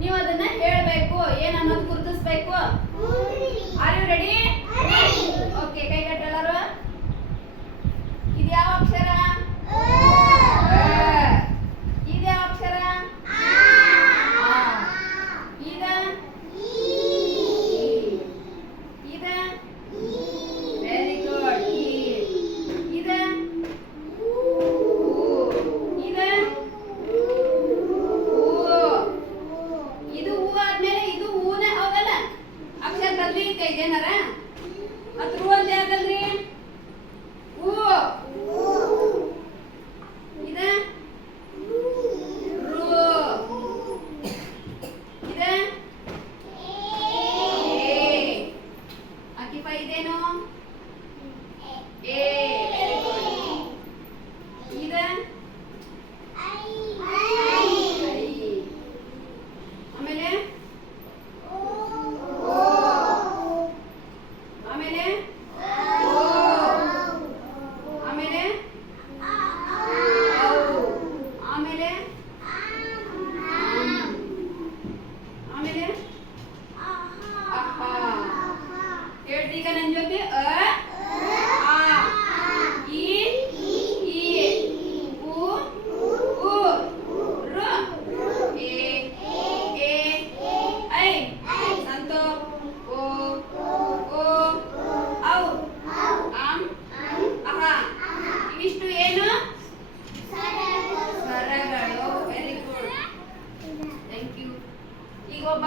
ನೀವು ಅದನ್ನ ಹೇಳಬೇಕು. ಏನ್ ಅನ್ನೋದು ಗುರುತಿಸಬೇಕು. Are you ready? ಓಕೆ, ಕೈ ಕಟ್ಟೆಲ್ಲರೂ. ಇದು ಯಾವ ಅಕ್ಷರ? ಇದು ಯಾವ ಅಕ್ಷರ? Very good. ಇದು ಹೂ ಆದ್ಮೇಲೆ ಇದು ಹೂನೇ ಹೋಗಲ್ಲ. ಅಕ್ಷರ ಬದಲಿಕ್ಕೆ ಇದೇನಾರ ಮತ್ ರೂ ಅಂತ ಯಾಕಲ್ರಿ? ಹೂ. ಇದ ರೂ. ಇದ ಅಕ್ಕಿಪ ಇದೇನು? ಎ. Very good. ಇದ ಆಮೇಲೆ ಆಮೇಲೆ ಆಮೇಲೆ ಆಮೇಲೆ ಆಮೇಲೆ ಹೇಳ್ತೀಗ ನನ್ನ ಜೊತೆ ಇವಿಷ್ಟು ಏನು ಸ್ವರಗಳು. Very good. Thank you. ಈಗ ಒಬ್ಬ